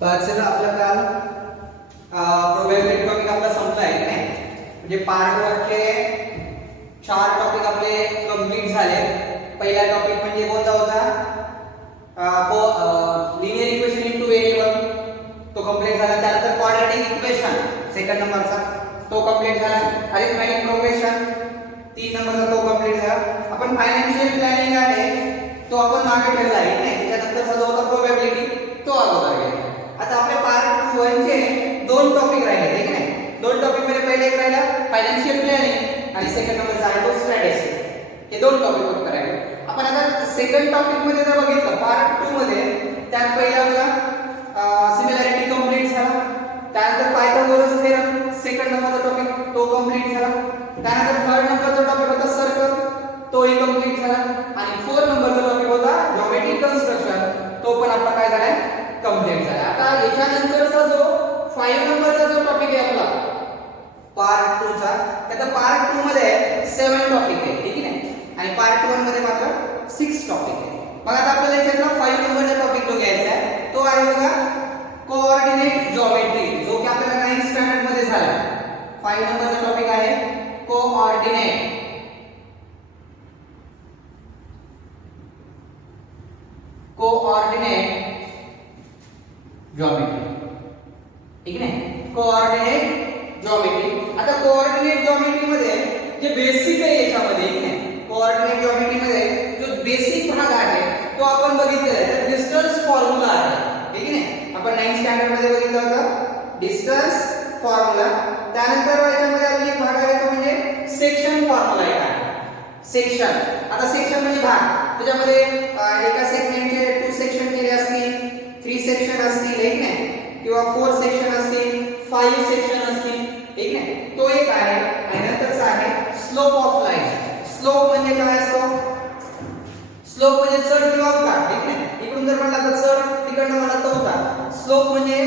तर आपला काल प्रोबॅबिलिटी टॉपिक आपला संपला आहे नाही, म्हणजे पार्ट 1 चे 4 टॉपिक आपले कंप्लीट झाले. पहिला टॉपिक म्हणजे कोणता होता? लिनियर इक्वेशन इनटू व्हेरिएबल, तो कंप्लीट झाला. त्यानंतर क्वाड्रॅटिक इक्वेशन सेकंड नंबरचा तो कंप्लीट झाला. अरिथमेटिक प्रोग्रेशन 3 नंबरचा तो कंप्लीट झाला. आपण फायनान्शियल प्लॅनिंग आहे तो आपण मागे ठेवला आहे नाही, त्यानंतरचा जो होता प्रोबॅबिलिटी तो अगोदर गेला. आता आपल्या पार्ट 1 चे 2 टॉपिक राहिले ठीक आहे. 2 टॉपिक मध्ये पहिले एक राहिला फायनान्शियल प्लॅनिंग आणि सेकंड नंबरचा आहे तो स्ट्रॅटेजी. हे 2 टॉपिक फक्त राहिले. आपण आता सेकंड टॉपिक मध्ये जर बघितलं पार्ट 2 मध्ये, त्यात पहिला होता सिमिलॅरिटी कंप्लीट झाला. त्यानंतर पायथागोरस थेरम सेकंड नंबरचा टॉपिक तो कंप्लीट झाला. त्यानंतर थर्ड नंबरचा टॉपिक होता सर्कल, तोही कंप्लीट झाला. आणि 4 नंबरचा टॉपिक होता ज्योमेट्रिक कन्स्ट्रक्शन, तो पण आपला काय झालाय कंप्लीट झाला. आता याच्यानंतरचा जो 5 नंबरचा जो टॉपिक आहे आपला पार्ट 2 चा, त्याचा पार्ट 2 मध्ये 7 टॉपिक आहे ठीक आहे, आणि पार्ट 1 मध्ये मात्र 6 टॉपिक आहे. मग आता आपल्याला याच्यातला 5 नंबरचा टॉपिक जो घ्यायचा आहे तो आहे बघा कोऑर्डिनेट ज्योमेट्री, जो की आपल्याला 9th स्टँडर्ड मध्ये झाला. 5 नंबरचा टॉपिक आहे कोऑर्डिनेट ज्योमेट्री ठीक आहे. Coordinate geometry. आता कोऑर्डिनेट ज्योमेट्री मध्ये जे बेसिक आहे याच्यामध्ये ठीक आहे, कोऑर्डिनेट ज्योमेट्री मध्ये जो बेसिक भाग आहे तो आपण बघितलेला आहे. तर डिस्टन्स फॉर्म्युला आहे ठीक आहे. आपण 9th स्टँडर्ड मध्ये बघितलं होतं डिस्टन्स फॉर्म्युला. त्यानंतर याच्यामध्ये अजून एक भाग आहे तो म्हणजे सेक्शन फॉर्म्युला आहे. सेक्शन, आता सेक्शन म्हणजे भाग. त्याच्यामध्ये एका सेगमेंटचे 2 सेक्शन केले असतील, 3 सेक्शन असतील ठीक आहे, किंवा 4 सेक्शन असतील, 5 सेक्शन असतील ठीक आहे, तो एक आहे. आणि नंतरचा आहे स्लोप ऑफ लाईन. स्लोप म्हणजे काय असतो? स्लोप म्हणजे चढ किंवा उतार ठीक आहे. इकडून जर म्हणला तर चढ, तिकडनं म्हणला तर उतार. स्लोप म्हणजे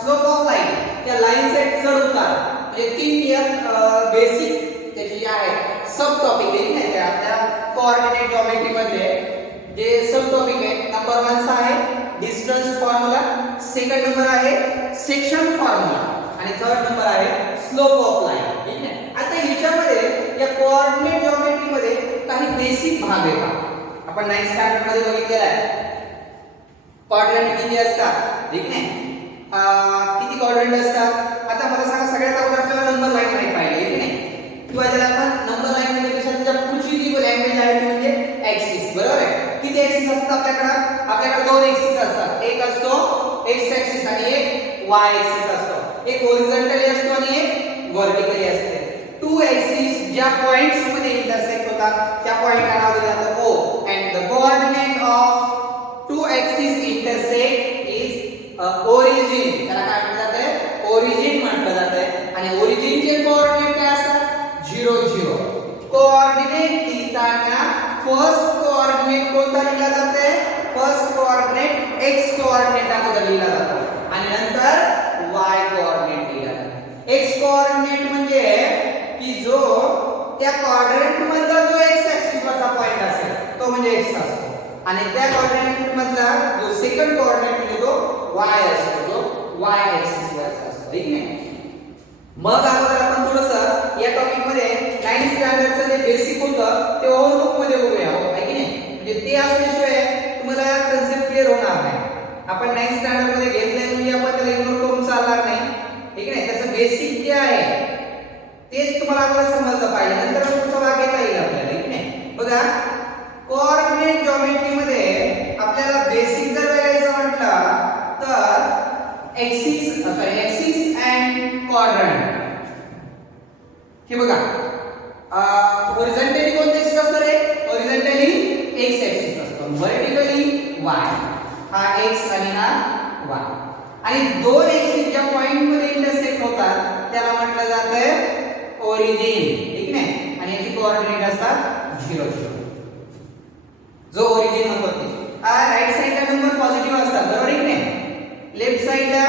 स्लोप ऑफ लाईन, त्या लाईनचा एक चढ उतार. म्हणजे 3 बेसिक त्याची जे आहे सब टॉपिक आहे नाही, त्या आपल्या कोऑर्डिनेट ज्योमेट्री मध्ये जे सब टॉपिक आहे. नंबर 1 चा आहे डिस्टन्स फॉर्म्युला, सेकंड नंबर आहे सेक्शन फॉर्म्युला, आणि थर्ड नंबर आहे स्लोप ऑफ लाईन ठीक आहे. आता ह्याच्यामध्ये या कोऑर्डिनेट ज्योमेट्री मध्ये काही बेसिक भाग आहेत. आपण 9th स्टँडर्ड मध्ये बघितलेला आहे. क्वाड्रंट किती असतात ठीक आहे, किती क्वाड्रंट असतात. आता मला सांगा, सगळ्यात अगोदर आपल्याला नंबर लाईन माहिती पाहिजे ठीक आहे, किंवा ज्याला आपण नंबर लाईन म्हणजे त्याच्या पुढची जी लँग्वेज आहे ती म्हणजे ऍक्सिस. बरोबर आहे. किती ऍक्सिस असतात आपल्याकडे 2 ऍक्सिस असतात. एक असतो एक्स ऍक्सिस आणि एक वाय ऍक्सिस असतो. एक हॉरिझॉन्टली असतो आणि एक व्हर्टिकली असते. 2 ऍक्सिस ज्या पॉइंट्स मध्ये इंटरसेक्ट होतात त्या पॉइंटला नाव दिलं जातं O, and the coordinate of 2 axis intersect is origin. त्याला काय म्हटलं जातं? ओरिजिन म्हटलं जातं. आणि ओरिजिनचे कोऑर्डिनेट काय असतात? 0 0. कोऑर्डिनेट लिहिताना फर्स्ट कोऑर्डिनेट कोणता लिहिला जाते? फर्स्ट कोऑर्डिनेट एक्स कोऑर्डिनेट अगोदर लिहिला जातो आणि नंतर वाय कोऑर्डिनेट लिहिला जातो. एक्स कोऑर्डिनेट म्हणजे की जो त्या क्वाड्रंट मधला जो एक्स ऍक्सिस वरचा पॉइंट असेल तो म्हणजे एक्स असतो, आणि त्या क्वाड्रंट मधला जो सेकंड कोऑर्डिनेट म्हणजे तो वाय असतो, जो वाय ऍक्सिस वरचा असतो ठीक आहे. मग अगोदर आपण थोडंसं या टॉपिक मध्ये 9th स्टँडर्डचं जे बेसिक होतं ते ओव्हरलुक मध्ये बघूया आहे की नाही. म्हणजे ते असल्याशिवाय तुम्हाला कन्सेप्ट क्लिअर होणार नाही. आपण 9th स्टँडर्ड मध्ये घेतलंय म्हणजे आपण त्याला इग्नोर करून चालणार नाही ठीक आहे. त्याचं बेसिक जे आहे तेच तुम्हाला अगोदर समजलं पाहिजे, नंतर पुढचा भाग घेता येईल आपल्याला ठीक आहे. बघा कोऑर्डिनेट ज्योमेट्री मध्ये आपल्याला बेसिक जर बघायचं म्हटलं तर एक्सिस अँड क्वाड्रंट. हे बघा हॉरिझॉन्टली कोणते ऍक्सिस असतो रे? हॉरिझॉन्टली एक्स ऍक्सिस असतो, व्हर्टिकली वाय. हा एक्स आणि हा वाय. आणि 2 ऍक्सिस ज्या पॉइंट मध्ये इंटरसेक्ट होतात त्याला म्हटलं जातं ओरिजिन ठीक आहे. आणि याची कोऑर्डिनेट असतात 0 0. जो ओरिजिन होतो ते राईट साइडला नंबर पॉझिटिव्ह असतात बरोबर आहे की नाही, लेफ्ट साइडला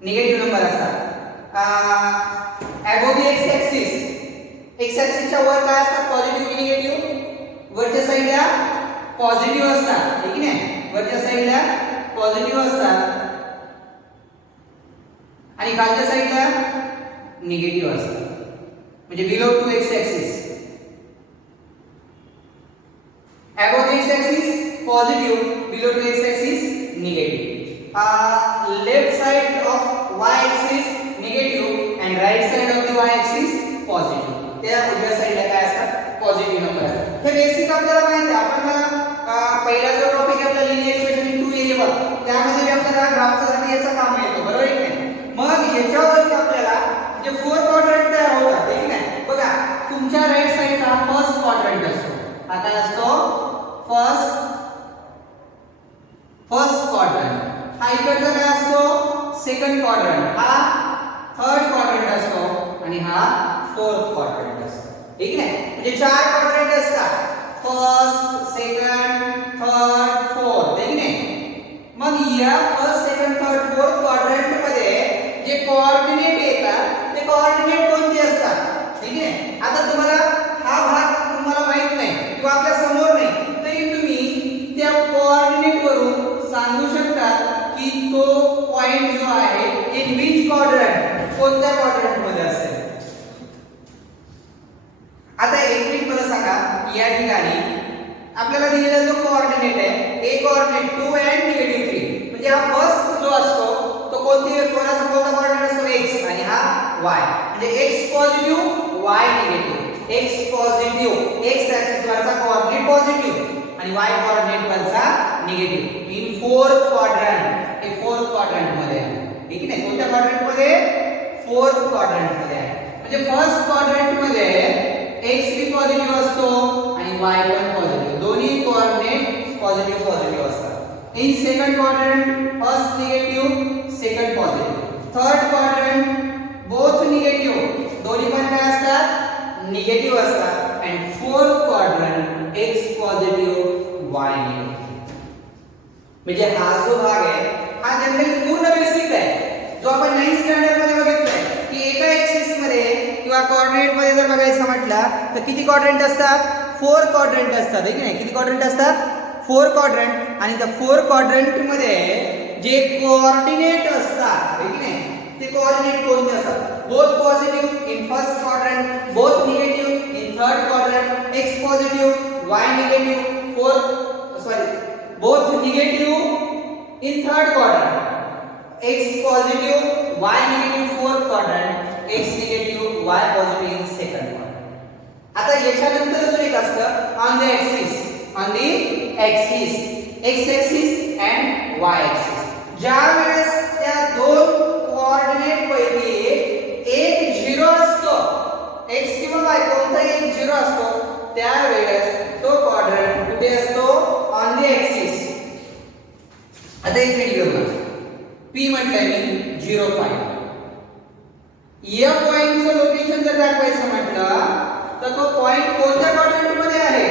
निगेटिव्ह नंबर असतात. अबोव द एक्स ऍक्सिसच्या वर काय असतात? पॉझिटिव्ह की निगेटिव्ह? वरच्या साइडला पॉझिटिव्ह असतात ठीक आहे. वरच्या साइडला पॉझिटिव्ह असतात आणि खालच्या साईडला निगेटिव्ह असतात. म्हणजे below to X axis, above the x axis positive, below the x axis negative. Left side of y axis negative and right side of the y axis positive. त्या उजव्या साईडला काय असतात पॉझिटिव्ह नंबर असतात. हे basic आपल्याला माहिती आहे. आपण पहिला जो टॉपिक आपला linear equation in two variable त्यामध्ये आपल्याला ग्राफसाठी याचं काम मिळतं बरोबर आहे की नाही. मग याच्यावरती आपल्याला जे फोर क्वाड्रंट तयार होतात ठीक आहे. बघा तुमच्या राईट साईडला फर्स्ट क्वाड्रंट असतो. हा काय असतो फर्स्ट क्वाड्रंट. हा इकडचा काय असतो सेकंड क्वाड्रंट. हा थर्ड क्वाड्रंट असतो आणि हा फोर्थ क्वाड्रंट असतो ठीक आहे. म्हणजे चार क्वाड्रंट असतात फर्स्ट सेकंड थर्ड फोर्थ ठीक आहे. मग या first second third fourth quadrant मध्ये जे कोऑर्डिनेट येतात ते कोऑर्डिनेट कोणते असतात ठीक आहे. आता तुम्हाला हा भाग तुम्हाला माहित नाही किंवा आपल्या समोर नाही तरी तुम्ही त्या कोऑर्डिनेट वरून सांगू शकता की तो पॉइंट जो आहे इन विच क्वाड्रंट कोणत्या क्वाड्रंट मध्ये असेल. आता एक मिनिट मला सांगा या ठिकाणी आपल्याला दिलेला जो कोऑर्डिनेट आहे ए कोऑर्डिनेट 2 अँड -3 म्हणजे हा फर्स्ट जो असतो तो कोणता कोऑर्डिनेट असतो x आणि हा y. म्हणजे x positive y negative. x positive x axis वरचा कोऑर्डिनेट पॉझिटिव्ह आणि y कोऑर्डिनेट वरचा निगेटिव्ह इन फोर्थ क्वाड्रंट. हे फोर्थ क्वाड्रंट मध्ये आहे ठीक आहे. कोणत्या क्वाड्रंट मध्ये फोर्थ क्वाड्रंट मध्ये आहे. म्हणजे फर्स्ट क्वाड्रंट मध्ये x भी पॉझिटिव्ह असतो आणि y पण पॉझिटिव्ह. दोन्ही कोऑर्डिनेट पॉझिटिव्ह पॉझिटिव्ह असतात. In second quadrant first negative second positive. Third quadrant both negative दोन्ही पण काय असतात निगेटिव्ह असतात. And fourth quadrant x positive y negative. म्हणजे हा जो भाग आहे हा जनरली पूर्ण बेसिक आहे जो आपण 9th स्टँडर्ड मध्ये बघितलाय की एका ऍक्सिस मध्ये किंवा कोऑर्डिनेट मध्ये जर बघायचं म्हटलं तर किती क्वाड्रंट असतात फोर क्वाड्रंट असतात ठीक आहे. किती क्वाड्रंट असतात फोर क्वाड्रंट. आणि त्या फोर क्वाड्रंट मध्ये जे कोऑर्डिनेट असतात ठीक आहे ते कोऑर्डिनेट कोणते असतात both positive in first quadrant both negative in third quadrant x positive y negative both negative in third quadrant x positive y negative fourth quadrant x negative y positive in second quadrant. आता याच्यानंतर अजून एक असतं on the axis x axis and y axis. ज्या वेळेस त्या दोन coordinate पैकी एक 0 असतो x किंवा y कोणताही एक 0 असतो त्यावेळेस तो क्वाड्रंट कुठे असतो ऑन द ऍक्सिस. आता एक मिनिट घेऊ p म्हटलंय मी 0 5. या पॉइंटचं लोकेशन जर दाखवायचं म्हटलं तर तो पॉइंट कोणत्या क्वाड्रंट मध्ये आहे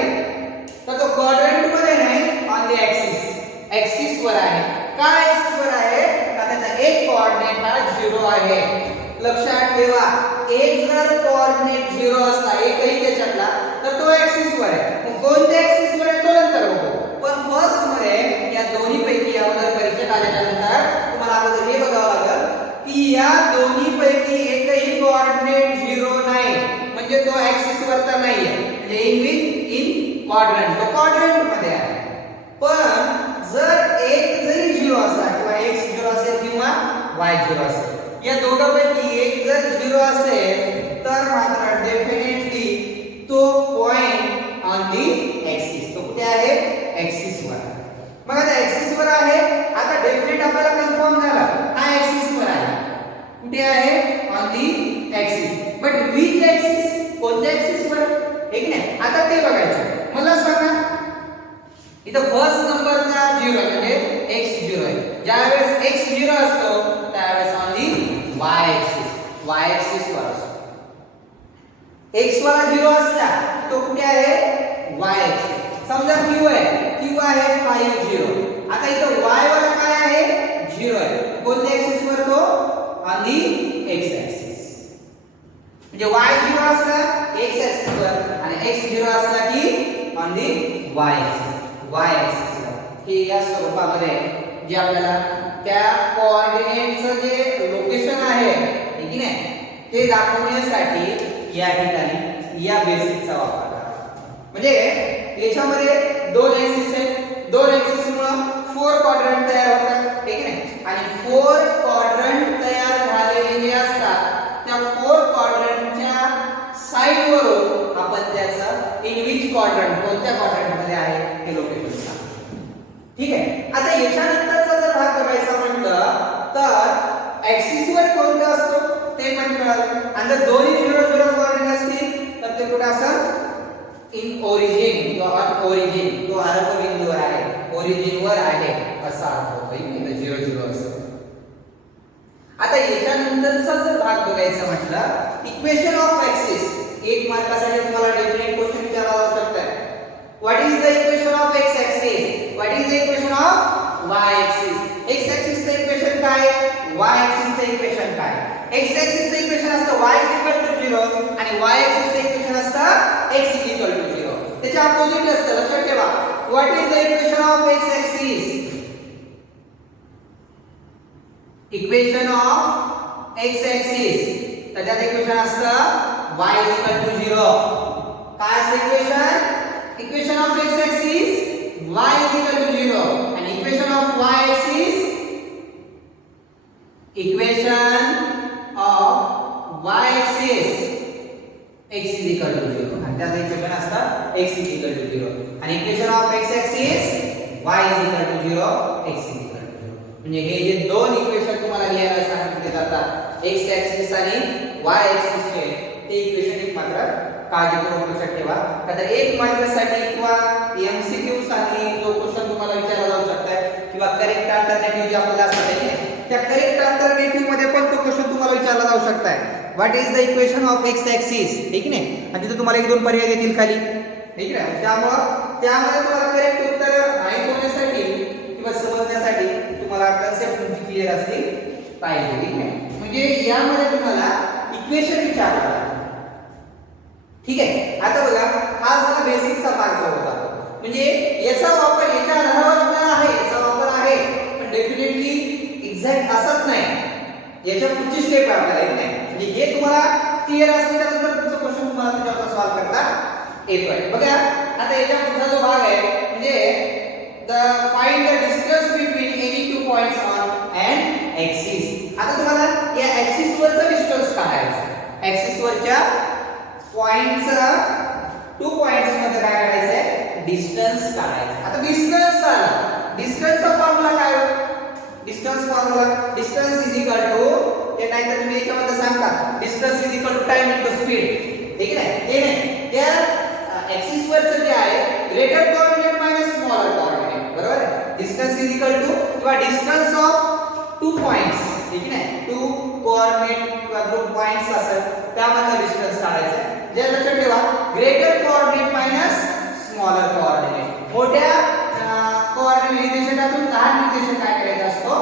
तर तो क्वाड्रंट मध्ये नाही ऑन द ऍक्सिस वर आहे. का ऍक्सिस वर आहे का त्याचा एक कोऑर्डिनेट हा 0 आहे. लक्षात ठेवा एक जर कोऑर्डिनेट 0 असला एकही त्याच्यातला तर तो ऍक्सिस वर आहे. मग कोणत्या ऍक्सिस वर आहे तो नंतर बघू. पण फर्स्ट मध्ये या दोन्ही पैकी अगोदर परीक्षेत आल्यानंतर तुम्हाला अगोदर हे बघावं लागेल की या दोन्ही पैकी एकही कोऑर्डिनेट 0 नाही म्हणजे तो ऍक्सिस वरचा नाहीये. म्हणजे इन क्वाड्रंट तो क्वाड्रंट मध्ये आहे. पण जर एक जरी 0 असला किंवा x 0 असेल किंवा y 0 असेल या दोघांपैकी एक जर 0 असेल तर मात्र डेफिनेटली तो पॉइंट ऑन दी ऍक्सिस तो कुठे आहे ऍक्सिस वर आहे. मग आता ऍक्सिस वर आहे आता डेफिनेट आपल्याला कन्फर्म झालं हा ऍक्सिस वर आहे. कुठे आहे on the axis. But which axis कोणत्या ऍक्सिस वर ठीक नाही. आता ते बघायचं. मला सांगा इथं फर्स्ट नंबरचा 0 म्हणजे x 0 आहे. ज्यावेळेस x 0 असतो त्यावेळेस ऑन दी y ऍक्सिस वर असतो. x वाला 0 असला तो कुठे आहे y ऍक्सिस. समजा q आहे q आहे 5 0. आता इथं y वाला काय आहे 0 आहे. कोणत्या ऍक्सिस वर तो ऑन दी x ऍक्सिस. म्हणजे y 0 असला x ऍक्सिस वर आणि x 0 असला की ऑन दी y ऍक्सिस वर. हे या स्वरूपामध्ये जे आपल्याला त्या कोऑर्डिनेटचं जे लोकेशन आहे ठीक आहे ते दाखवण्यासाठी या ठिकाणी या बेसिकचा वापर करा. म्हणजे याच्यामध्ये दोन ऍक्सिस आहेत, दोन ऍक्सिस मुळे फोर क्वाड्रंट तयार होतात ठीक आहे आणि फोर क्वाड्रंट तयार झालेले जे असतात त्या फोर क्वाड्रंटच्या साइड वरून आपण त्याचं इन विच क्वाड्रंट कोणत्या क्वाड्रंट मध्ये आहे हे लोकेशन सांगतो. ठीक आहे. आता याच्यानंतरचा जर भाग बघायचा म्हटलं तर ऍक्सिस वर कोणता असतो ते पण कळालं आणि जर दोन्ही 0 0 कोऑर्डिनेट असतील तर ते कुठे असं इन ओरिजिन किंवा ऑन ओरिजिन तो आरंभ बिंदूवर आहे, ओरिजिन वर आहे असा अर्थ होतो. इथे 0 0 असतो. आता याच्यानंतरचा जर भाग बघायचा म्हटलं इक्वेशन ऑफ ऍक्सिस, एक मार्कासाठी तुम्हाला डेफिनेट क्वेश्चन विचारला जाऊ शकतो. What is the equation of x axis, what is the equation of Y axis. X axis चं इक्वेशन काय, वाय ऍक्सिस चं इक्वेशन काय. एक्स ऍक्सिस चं इक्वेशन असतं y = 0 आणि वाय ऍक्सिस चं इक्वेशन असतं x = 0. त्याचे अपोजिट असतं, लक्षात ठेवा. What is the equation of x axis, equation of x axis तर त्याचं इक्वेशन असतं y = 0. काय असतं equation, equation of x axis y = 0 आणि equation of Y axis, equation of y axis x = 0 आणि त्याचं इक्वेशन असतं x = 0 आणि equation of x axis y = 0 x = 0. म्हणजे हे जे दोन इक्वेशन तुम्हाला लिहायला सांगितले जातात x axis आणि y axis चे ते इक्वेशन एक मात्र काळजीपूर्वक लक्षात ठेवा. कारण एक मार्कासाठी किंवा एमसीक्यू साठी जो क्वेश्चन तुम्हाला विचारला जाऊ शकतो किंवा करेक्ट अल्टरनेटिव्ह जे आपल्याला असतात त्या करेक्ट अल्टरनेटिव्ह मध्ये पण तो क्वेश्चन तुम्हाला विचारला जाऊ शकतो. What is the equation of x axis, ठीक नाही. आणि तिथे तुम्हाला एक दोन पर्याय देतील खाली, ठीक आहे. त्यामध्ये तुम्हाला करेक्ट उत्तर माहित होण्यासाठी किंवा समजण्यासाठी तुम्हाला कन्सेप्ट तुमची क्लिअर असली पाहिजे, ठीक आहे. म्हणजे यामध्ये तुम्हाला इक्वेशन विचारलं, ठीक आहे. आता बघा हा झाला बेसिकचा भाग होता. म्हणजे याचा वापर याच्या आधारावर आहे, याचा वापर आहे पण डेफिनेटली एक्झॅक्ट असत नाही. याच्या पुढची स्टेप आहे आपल्याला, नाही म्हणजे हे तुम्हाला क्लिअर असल्यानंतर पुढचा क्वेश्चन तुम्हाला त्याच्यावर सॉल्व करता येतोय. बघा आता याच्या पुढचा जो भाग आहे म्हणजे find the distance between any two points on an axis. आता तुम्हाला या ऍक्सिस वरचा डिस्टन्स काढायचा, ऍक्सिस वरच्या पॉइंटचा टू पॉइंट्स मध्ये काय काढायचं, डिस्टन्स काढायचं. आता डिस्टन्स आला, डिस्टन्सचा फॉर्म्युला काय होतो, डिस्टन्स फॉर्म्युला डिस्टन्स ते नाहीतर तुम्ही याच्यामध्ये सांगता डिस्टन्स टाइम इनटू स्पीड, ठीक आहे. हे नाही त्या ऍक्सिस वर जे आहे greater coordinate minus smaller coordinate, बरोबर आहे. डिस्टन्स किंवा डिस्टन्स ऑफ टू पॉइंट्स, ठीक आहे. टू कोऑर्डिनेट किंवा ग्रुप पॉइंट्स असतात त्यामधला डिस्टन्स काढायचा. जे लक्षात ठेवा greater coordinate minus smaller coordinate. मोठ्या कोऑर्डिनेट निर्देशकातून लहान निर्देशक काय करायचा असतो,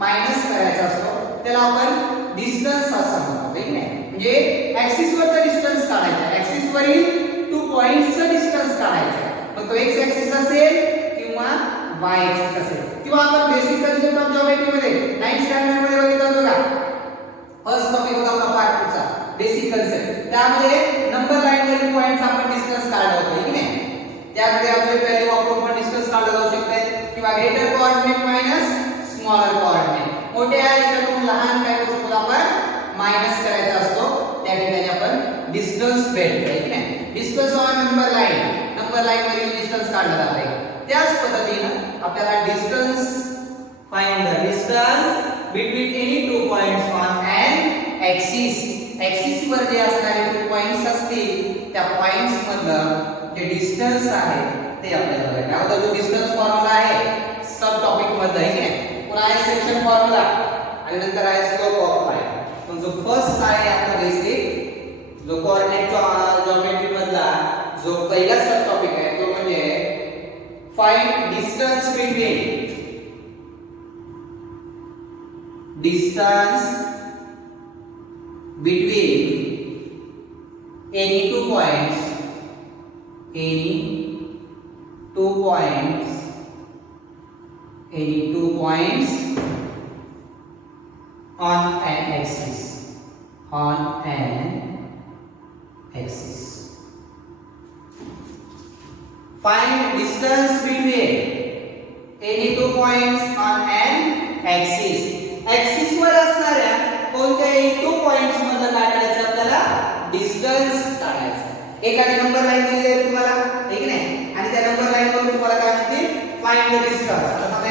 मायनस करायचा असतो. त्याला आपण डिस्टन्स असं म्हणतो, ठीक आहे. म्हणजे ऍक्सिस वरचा डिस्टन्स काढायचा, ऍक्सिस वरील टू पॉइंट्सचा डिस्टन्स काढायचा. मग तो एक्स ऍक्सिस असेल किंवा वाय ऍक्सिस असेल किंवा आपण बेसिक कन्सेप्ट ऑफ जिओमेट्री मध्ये 9th स्टँडर्ड मध्ये बघितलं बघा. फर्स्ट टॉपिक होता आपला पार्ट 2 चा बेसिक कन्सेप्ट. त्यामध्ये नंबर लाईन वरील पॉइंट्स आपण डिस्टन्स काढला होता, ठीक आहे. त्यामध्ये ऑब्जेक्ट व्हॅल्यू वापरून पण डिस्टन्स काढलं जाऊ शकते किंवा greater coordinate minus smaller coordinate. मोठ्या याच्यातून लहान काय करू शकतो आपण, मायनस करायचा असतो. त्या ठिकाणी आपण डिस्टन्स भेटतो, ठीक आहे. डिस्टन्स ऑन नंबर लाईन वरील डिस्टन्स काढला जाते. त्याच पद्धतीने आपल्याला distance find the distance between any two points on an axis. Axis वर जे असणारे टू पॉइंट्स असतील त्या पॉइंट्स मधलं जे डिस्टन्स आहे ते आपल्याला बघायचं. आता जो डिस्टन्स फॉर्म्युला आहे सब टॉपिक मध्ये आहे, पुन्हा आहे सेक्शन फॉर्म्युला आणि नंतर आहे स्लोप ऑफ लाईन. पण जो फर्स्ट आहे आपला बेसिक जो कोऑर्डिनेट जिओमेट्री मधला जो पहिला सब टॉपिक आहे तो म्हणजे find distance between any two points any two points on an axis. On an axis. Find distance between any two points on an axis. Axis वर असणाऱ्या कोणत्याही टू पॉइंट्स मधलं काय करायचं आपल्याला डिस्टन्स काढायचं. एखादी नंबर लाईन दिली आहे तुम्हाला, ठीक नाही, आणि त्या नंबर लाईन वरून तुम्हाला काय म्हणते फाइंड द डिस्टन्स. आता समजा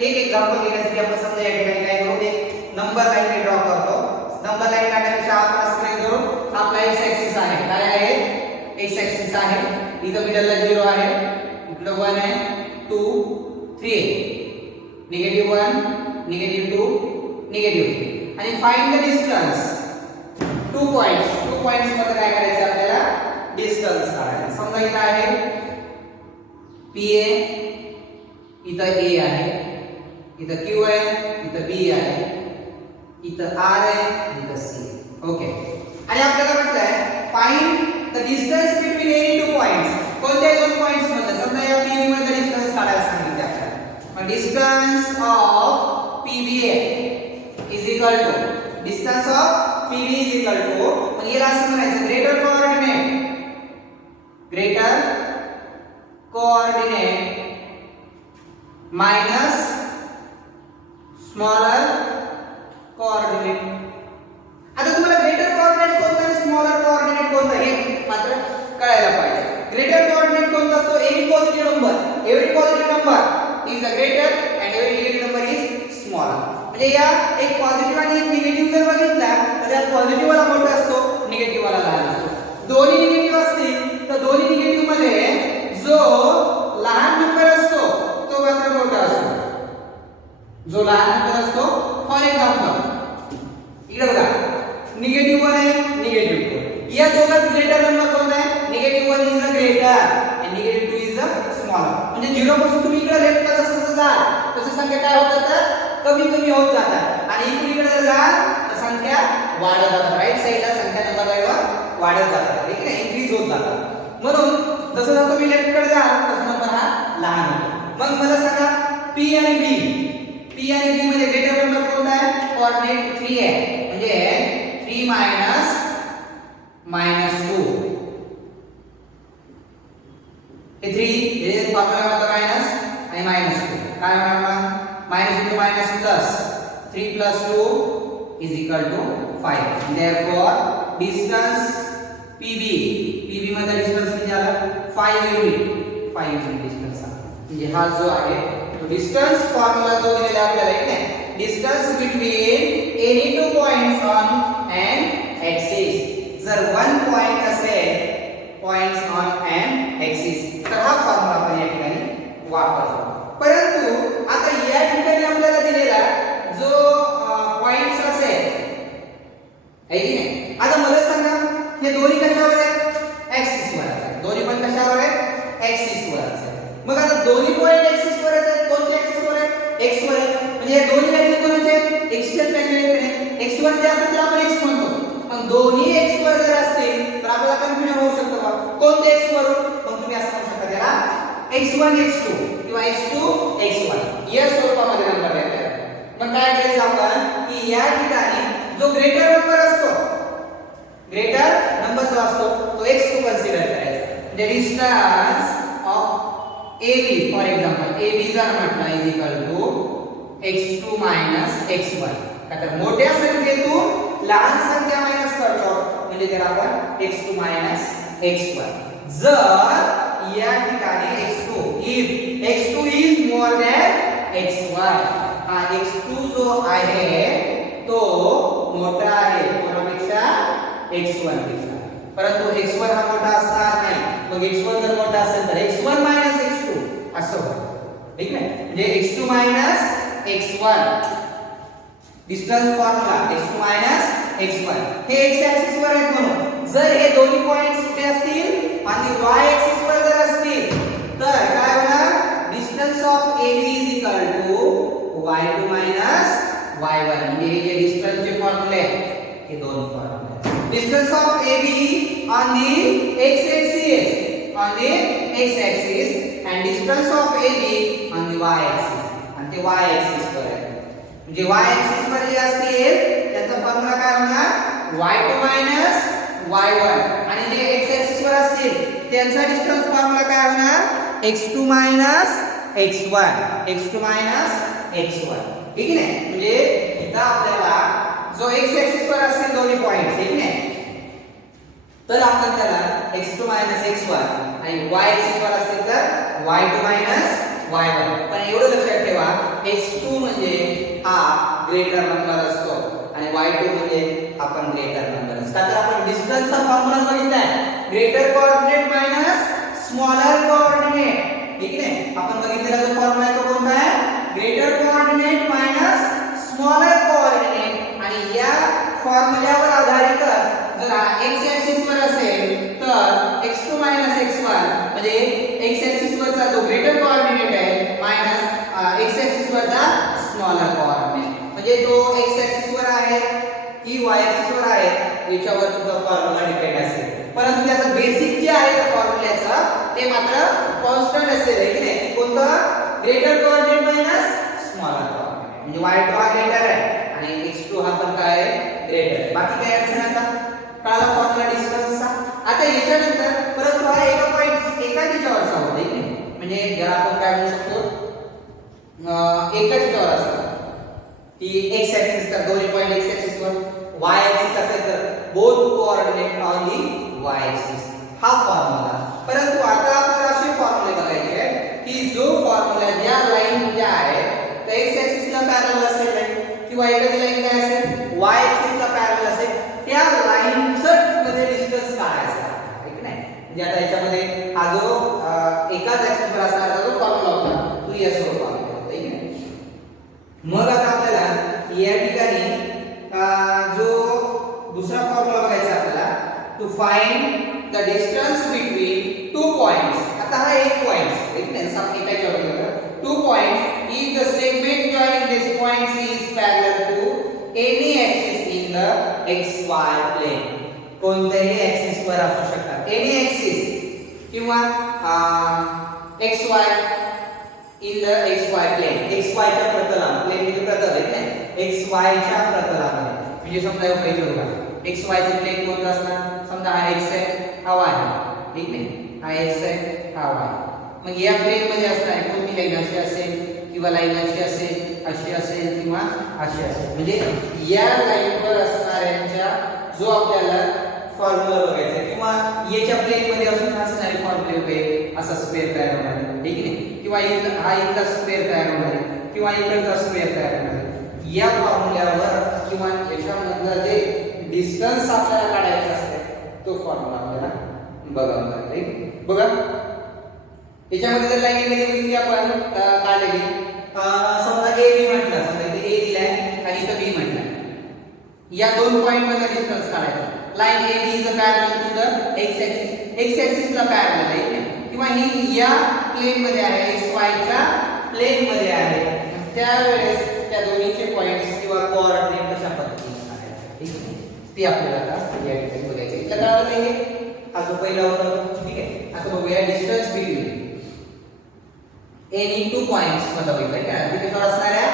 एक एक्झाम्पल घेण्यासाठी आपण समजा या ठिकाणी काय करू, एक नंबर लाईन ड्रॉ करतो. नंबर लाईन काढण्यापेक्षा आपण असं काय करू, आपला एक्स ऍक्सिस आहे, काय आहे एक्स ऍक्सिस आहे, इथं मिडलला 0 आहे, इकडे 1 आहे, 2 3 आहे, -1 -2 -3 आणि find the distance two points मध्ये काय करायचं आपल्याला डिस्टन्स काढायचं. समजा इथं आहे पी ए, इथं ए आहे, इथं क्यू आहे, इथं बी आहे, इथं आर आहे, इथं सी. ओके, आणि आपल्याला म्हटलंय find the distance between any two points. कोणत्या दोन पॉइंट्स मध्ये, समजा या पीबी मध्ये डिस्टन्स काढायला सांगितले आपल्याला. मग distance of PBA is equal to distance of PB is equal to, मग याला असं म्हणायचं greater coordinate minus smaller coordinate. आता तुम्हाला ग्रेटर कोऑर्डिनेट कोणता आणि स्मॉलर कोऑर्डिनेट कोणता हे मात्र कळायला पाहिजे. ग्रेटर कोऑर्डिनेट कोणता असतो, any positive number, every positive number is a greater and every negative number is smaller. म्हणजे या एक पॉझिटिव्ह आणि एक निगेटिव्ह जर बघितला तर या पॉझिटिव्ह वाला मोठा असतो, निगेटिव्ह वाला लहान असतो. दोन्ही निगेटिव्ह असतील तर दोन्ही निगेटिव्ह मध्ये जो लहान नंबर असतो तो मात्र मोठा असतो, जो लहान नंबर असतो. फॉर एक्झाम्पल इकडे बघा, निगेटिव्ह 1 आहे, निगेटिव्ह 2, या दोघात ग्रेटर नंबर कोणता आहे, निगेटिव्ह 1 इज अ ग्रेटर आणि निगेटिव्ह 2 इज अ स्मॉलर. म्हणजे 0 पासून तुम्ही इकडे लेफ्ट ला जसं जाल तसं संख्या काय होत जातात, कमी कमी होत जातात, आणि इकडे जर जाल तर संख्या वाढत जातात. राईट साइडला संख्या नंबर लाईनवर वाढत जातात, ठीक आहे, इन्क्रीज होत जातात. म्हणून जसं जसं तुम्ही लेफ्ट कडे जाल तसं नंबर हा लहान होतो. मग मला सांगा पी आणि बी मध्ये ग्रेटर नंबर कोणता आहे, कोऑर्डिनेट 3 आहे, म्हणजे 3 मायनस 2. हे 3 हे फॉर्म्युला मध्ये मायनस आणि -2 काय होणार, minus into minus plus 3 + 2 is equal to 5. therefore distance PB मध्ये डिस्टन्स किती आला, 5 युनिट डिस्टन्स आला. म्हणजे हा जो आहे तो डिस्टन्स फॉर्म्युला जो दिलेला आपल्याला आहे, distance between any two points on an axis. जर वन पॉइंट असेल पॉइंट्स ऑन एन ऍक्सिस तर हा फॉर्म्युला आपण या ठिकाणी वापरतो. परंतु आता या ठिकाणी आपल्याला दिलेला जो पॉइंट्स असेल आहे की नाही, आता मला सांगा हे दोन्ही कशावर आहेत, ऍक्सिस वर आहेत. दोन्ही पण कशावर आहेत, ऍक्सिस वर आहेत. मग आता दोन्ही पॉइंट ऍक्सिस वर आहेत, कोणत्या ऍक्सिस वर आहेत, एक्स वर आहेत. म्हणजे हे दोन्ही व्हॅल्यू कोणाचे आहेत, एक्स च्या व्हॅल्यू आहेत. एक्स वर जे असेल तर आपण एक्स म्हणतो. पण दोन्ही एक्स वर जर असतील तर आपल्याला कन्फ्युजन होऊ शकतं बा, कोणत्या एक्स वर. मग तुम्ही असं म्हणू शकता त्याला x1 x2 किंवा x2 x1 या स्वरूपामध्ये नंबर द्यायचा. मग काय करायचं आपण की या ठिकाणी जो ग्रेटर नंबर असतो, ग्रेटर नंबर जो असतो तो x2 कन्सिडर करायचा. म्हणजे distance of AB for example AB जर म्हटलं is equal to x2 - x1. का तर मोठ्या संख्येतून लहान संख्या मायनस करतो म्हणजे त्याला आपण x2 - x1. जर या ठिकाणी x2 is more than x1, हा x2 जो आहे तो मोठा आहे कोणापेक्षा, x1 पेक्षा. परंतु x1 हा मोठा असणार नाही. मग x1 जर मोठा असेल तर x1 - x2 असं होईल, ठीक आहे. म्हणजे x2 - x1 distance formula x2 - x1 हे x ऍक्सिस वर आहेत. म्हणून जर हे दोन्ही पॉइंट्स कुठे असतील आणि y ऍक्सिस वर जर असतील तर काय होणार, distance of AB is equal to y2 - y1. म्हणजे हे जे डिस्टन्स चे फॉर्म्युले आहेत हे दोन फॉर्म्युले. Distance of AB on the x axis and distance of AB on the y axis. And आणि ते y ऍक्सिस वर आहे. म्हणजे y ऍक्सिस वर जे असतील त्याचा फॉर्म्युला काय होणार y2 - y1 आणि जे x ऍक्सिस वर असतील त्यांचा डिस्टन्स फॉर्म्युला काय होणार x2 - x1 x2 - x1 ठीक आहे ना. म्हणजे इथं आपल्याला जो x ऍक्सिस वर असतील दोन्ही पॉइंट ठीक आहे तर आपण त्याला x2 - x1 आणि y ऍक्सिस वर असतील तर y2 - y1. पण एवढं लक्षात ठेवा x2 म्हणजे हा ग्रेटर नंबर असतो आणि y2 म्हणजे आपण ग्रेटर नंबर असतो. तर आपण डिस्टन्सचा फॉर्म्युला बघितलाय greater coordinate minus smaller coordinate ठीक आहे. आपण बघितलेला जो फॉर्म्युला आहे तो कोणता आहे greater coordinate minus smaller coordinate आणि या फॉर्म्युल्यावर आधारित जर x ऍक्सिस वर असेल तर x2 - x1 म्हणजे x ऍक्सिस वरचा जो ग्रेटर कोऑर्डिनेट आहे मायनस x ऍक्सिस वरचा स्मॉलर कोऑर्डिनेट म्हणजे तो x ऍक्सिस वर आहे की y ऍक्सिस वर आहे याच्यावर तुमचा फॉर्म्युला डिपेंड असेल. परंतु त्याचा बेसिक जे आहे त्या फॉर्म्युल्याचा ते मात्र कॉन्स्टंट असेल आहे की नाही. कोणतं greater coordinate minus smaller coordinate म्हणजे y2 हा ग्रेटर आहे आणि x2 हा पण काय आहे ग्रेटर आहे. बाकी काय अडचण आता कळाला फॉर्म्युला डिस्टन्सचा. आता याच्यानंतर परत हा एका पॉइंट एका दिशेवरचा होता ठीक आहे. म्हणजे जर आपण काय म्हणू शकतो एका दिशेवर असतो की x ऍक्सिस तर दोन्ही पॉइंट x ऍक्सिस वर y ऍक्सिस असेल तर both coordinate on the y axis हा फॉर्म्युला. परंतु आता आपल्याला असे फॉर्म्युले बघायचे आहे की जो फॉर्म्युला ज्या लाईन ज्या आहे त्या x ऍक्सिसला पॅरलल असेल किंवा एखादी लाईन काय असेल y ऍक्सिसला पॅरलल असेल त्या लाईनचं मध्ये डिस्टन्स काढायचा आहे की नाही. म्हणजे आता याच्यामध्ये हा जो एकाच ऍक्सिस वर असणारा जो फॉर्म्युला होता तो या स्वरूपात ठीक आहे. मग आता आपल्याला या ठिकाणी जो दुसरा फॉर्म्युला बघायचा आपल्याला to find the distance between two points. आता हा एक पॉइंट ठीक आहे सारखी काय जोडलेलं two points if the segment joining this points is parallel to any axis in the xy plane. कोणत्याही ऍक्सिस वर असू शकतात एनी ऍक्सिस किंवा xy in the xy plane xy च्या प्रतलावर प्लेन म्हणजे प्रतल आहे ना xy च्या प्रतलावर म्हणजे समजा हे पहिलं बघा xy चे प्लेन कोणतं असणार समजा हा x आहे हा y आहे ठीक आहे हा x आहे हा y. मग या प्लेन मध्ये असणार कोणती लाईन अशी असेल किंवा लाईन अशी असेल किंवा अशी असेल. म्हणजे या लाईनवर असणाऱ्यांच्या जो आपल्याला फॉर्म्युला बघायचा आहे किंवा याच्या प्लेन मध्ये असून असणारे फॉर्म्युले पे असा स्क्वेअर तयार होणार आहे ठीक आहे किंवा हा इथला स्क्वेअर तयार होणार आहे किंवा इकडचा स्क्वेअर तयार होणार आहे. या फॉर्म्युल्यावर किंवा याच्यामधलं जे डिस्टन्स आपल्याला काढायचं असते तो फॉर्म्युला आपल्याला बघावा लागेल. बघा याच्यामध्ये जर लाईन बघितली आपण काढलेली समजा a b म्हटलं समजा इथे a दिलाय आणि इथे b म्हटलं या दोन पॉइंट मधला डिस्टन्स काढायचा. Line a b is parallel to the x axis ला पॅरलल आहे किंवा ही या प्लेन मध्ये आहे xy च्या प्लेन मध्ये आहे. त्यावेळेस त्या दोन्हीचे पॉइंट्स किंवा कोऑर्डिनेट कशा पद्धतीने काढायचे ठीक आहे ते आपल्याला आता या ठिकाणी बघायचे. इथला कळलं पाहिजे हा जो पहिला होता ठीक आहे. आता बघूया distance between any two points मध्ये बघितलं काय तिथे कशा असणाऱ्या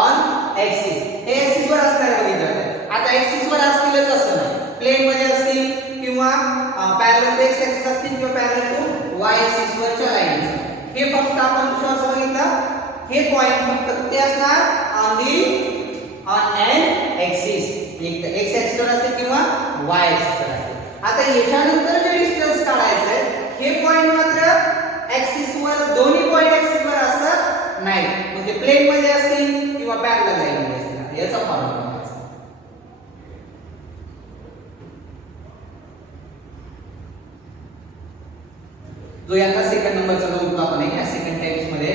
ऑन ऍक्सिस हे ऍक्सिस वर असणाऱ्या बघितलं. आता ऍक्सिस वर असतीलच असं नाही प्लेन मध्ये असतील किंवा पॅरलल टू x ऍक्सिस असतील किंवा पॅरलल टू y ऍक्सिस वरच्या लाईन्स. हे फक्त आपण कसं बघितलं हे पॉइंट फक्त कुठे असणार ऑन एन ऍक्सिस एक x ऍक्सिस वर असतील किंवा y ऍक्सिस वर असतील. आता याच्यानंतर जे डिस्टन्स काढायचं आहे हे पॉइंट मात्र ऍक्सिस वर दोन्ही पॉइंट ऍक्सिस वर असतात नाही म्हणजे प्लेन मध्ये असतील किंवा पॅरलल लाईन मध्ये असतील याचा फॉर्म्युला बघायचा. जो याचा सेकंड नंबरचा जो होता आपण आहे सेकंड टाइप्स मध्ये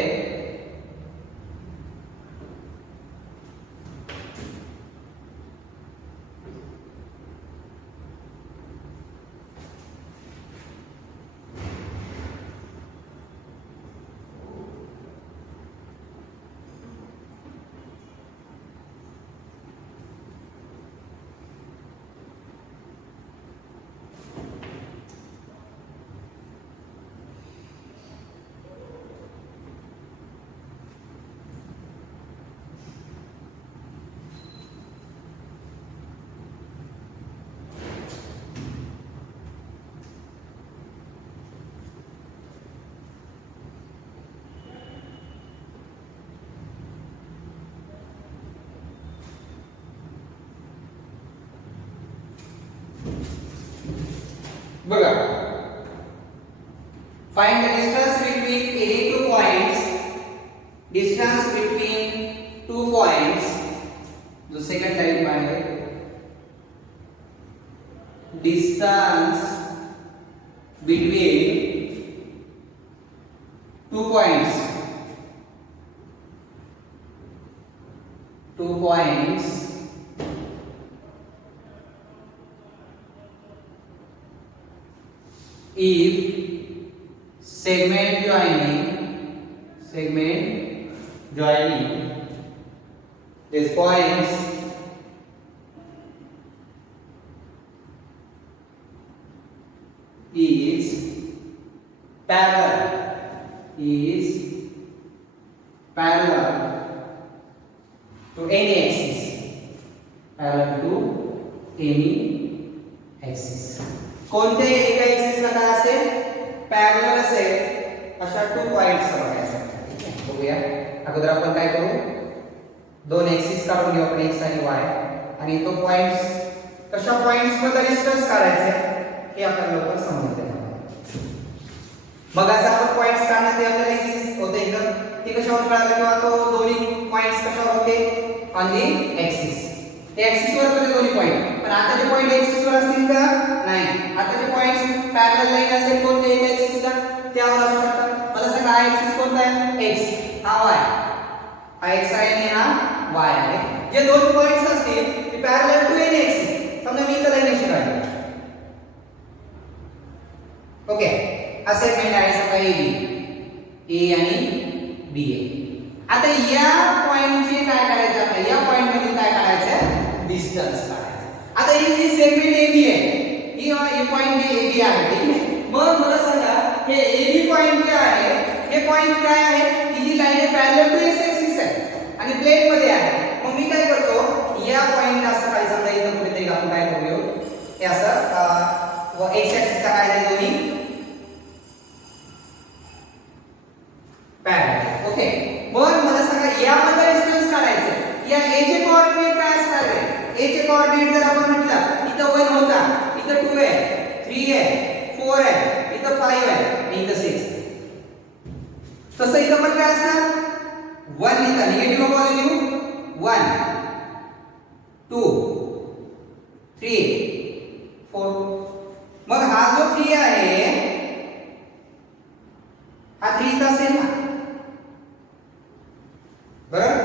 बघा, find the distance between any two points. Distance between two points. जो सेकंड टाइप आहे, distance between two points. Two points if segment joining these points is parallel to any axis, कोणत्याही एका axis ला काय असेल, parallel असेल अशा two points बघायचे. बघूया, अगोदर आपण काय करू, दोन एक्सिस काढून घेऊ आपण, एक्स आणि वाय, आणि तो पॉइंट्स कशा पॉइंट्स मध्ये डिस्टन्स काढायचे हे आपल्याला लवकर समजते. मग असं आपण पॉइंट्स काढणं ते आपल्याला इझी होते एकदम. ते कशावर काढायला, किंवा तो दोन्ही पॉइंट्स कशावर होते, ऑन दी एक्सिस. ते एक्सिस वर होते दोन्ही पॉइंट, पण आता ते पॉइंट एक्सिस वर असतील का, नाही. आता ते पॉइंट्स पॅरलल लाईन असेल कोणते एका एक्सिस ला, त्यावर असू शकतात. मला सांगा, हा एक्सिस कोणता आहे, एक्स, हा वाय, हा एक्स आहे आणि हा वाय आहे. जे दोन पॉइंट्स असतील ते पॅरलल टू एनी एक्सिस. समजा मी इथं लाईन अशी काढली, ओके, हा सेगमेंट आहे समजा ए आणि बी आहे. आता या पॉइंटचे काय करायचं, आपल्याला या पॉइंट मध्ये काय काढायचं, डिस्टन्स काढायचं. आता ही जी सेगमेंट AB आहे, ही पॉइंट AB आहे, ठीक आहे. मग मला सांगा, हे AB पॉइंट जे आहे, हे पॉइंट काय आहे, ही जी लाईन आहे पॅरलल टू एक्स एक्सिस आहे आणि प्लेन मध्ये आहे. मग मी काय करतो, या पॉइंट असं काय समजा इथं कुठेतरी आपण काय करूया, हे असं एक्स एक्सिस ला काय आहे, दोन्ही पॅरलल, ओके. मग मला सांगा, यामध्ये डिस्टन्स काढायचं. या A चे कोऑर्डिनेट काय असणार आहे, A चे कोऑर्डिनेट जर आपण म्हटलं, इथं 1 होता, इथं 2 आहे, 3 आहे, 4 आहे, इथं 5 आहे आणि इथं 6. तसं इथं पण काय असणार, 1 इथं निगेटिव्ह पॉझिटिव्ह 1 2 3 4. मग हा जो 3 आहे, हा 3 इथं असेल ना, बरोबर.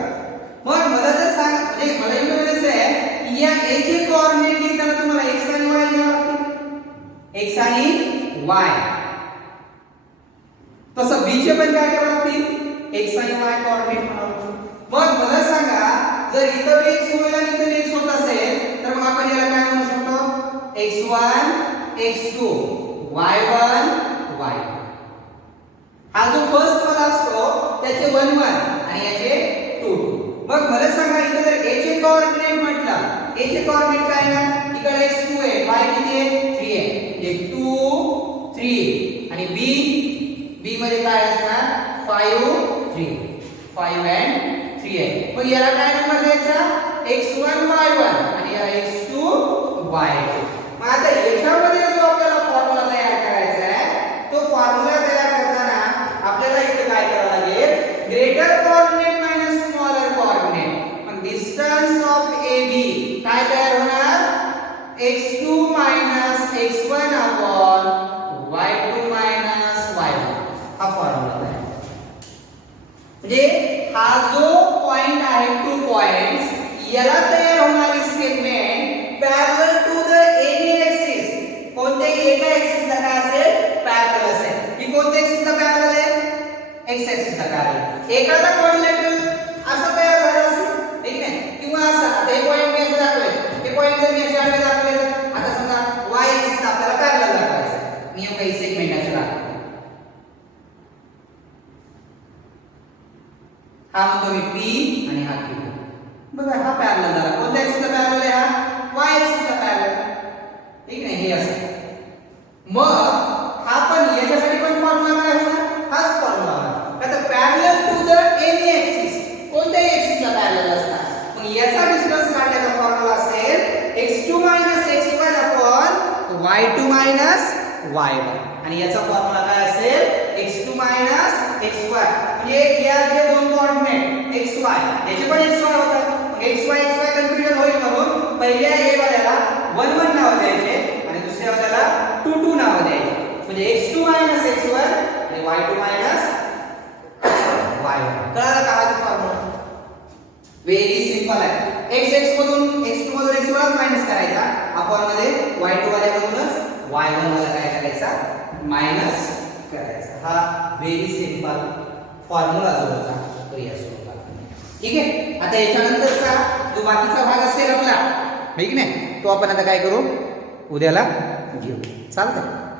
मग मला जर सांग, म्हणजे मला एवढं म्हणायचं आहे की या A चे कोऑर्डिनेट घेताना तुम्हाला x आणि y घ्यावे लागतील, x आणि y. तसं B चे पण काय घ्यावे लागतील, x आणि y कोऑर्डिनेट म्हणावं लागतील. मग मला सांगा, जर इथं x होईल आणि इथं x होत असेल, तर मग आपण याला काय म्हणू शकतो, x1 x2 y1 y2. हा जो फर्स्ट वाला असतो त्याचे 1 1 आणि याचे 2 2. मग मला सांगा, इथे जर A चे कोऑर्डिनेट म्हटला, A चे कोऑर्डिनेट काय आहे, इकडे x2 आहे, y किती आहे, 3 आहे, हे 2 3 आणि B मध्ये काय असणार, 5 3 5 and 3 आहे. मग याला काय नंबर द्यायचा, x1 y1 आणि याला x2 y2. मग आता याच्यामध्ये जो आपल्याला फॉर्म्युला तयार करायचा आहे, तो फॉर्म्युला तयार करताना आपल्याला इथे काय करावं लागेल, greater coordinate minus smaller coordinate. मग डिस्टन्स ऑफ AB काय तयार होणार, x2 minus x1 upon y2 minus y1. हा फॉर्म्युला आहे. म्हणजे हा जो पॉइंट आहे, टू पॉइंट्स, याला तयार होणारी segment parallel to the any axis. कोणत्याही एका एक्सिस ला काय असेल, पॅरलल असेल. ही कोणत्या एक्सिस ला पॅरलल आहे, एक्स एक्सिस ला पॅरलल. एखादा क्वाड्रिलेटरल असं तयार झालं असेल, ठीक आहे, किंवा असं. आता हे पॉइंट मी असं दाखवले, हे पॉइंट जर मी अशा आडवे दाखवले, तर आता समजा y एक्सिस ला आपल्याला पॅरलल दाखवायचं, मी एवढं काही सेगमेंट अशा दाखवतो. हा म्हणतो मी P आणि हा Q. बघा, हा पॅरलल झाला. कोणत्या एक्सिस ला पॅरलल आहे, हा y एक्सिस ला पॅरलल, ठीक नाही, हे असं. मग हा पण याच्यासाठी पण फॉर्म्युला काय होणार, हाच फॉर्म्युला होणार. आता parallel to the any axis, कोणत्याही एक्सिस ला पॅरलल असतात. मग याचा डिस्टन्स काढण्याचा फॉर्म्युला असेल x2 x1 upon y2 y1. y1 आणि याचा फॉर्म्युला काय असेल x2 xy म्हणजे या जे दोन कोऑर्डिनेट xy याचे पण xy होतात मग xy कन्फ्युजन होईल म्हणून पहिल्या a वाल्याला 1 1 नाव द्यायचे आणि दुसऱ्या वाल्याला 2 2 नाव द्यायचे म्हणजे x2 x1 आणि y2 y1 कळलं का हा फॉर्म्युला व्हेरी सिंपल आहे x मधून x2 मधून x1 मायनस करायचा आपण मध्ये y2 वाल्यामधूनच y1 वाला काय करायचा मायनस करायचा हा व्हेरी सिंपल फॉर्म्युला जो होता तो या स्वरूपात ठीक आहे आता याच्यानंतरचा जो बाकीचा भाग असेल आपला ठीक नाही तो आपण आता काय करू उद्याला घेऊ चालतंय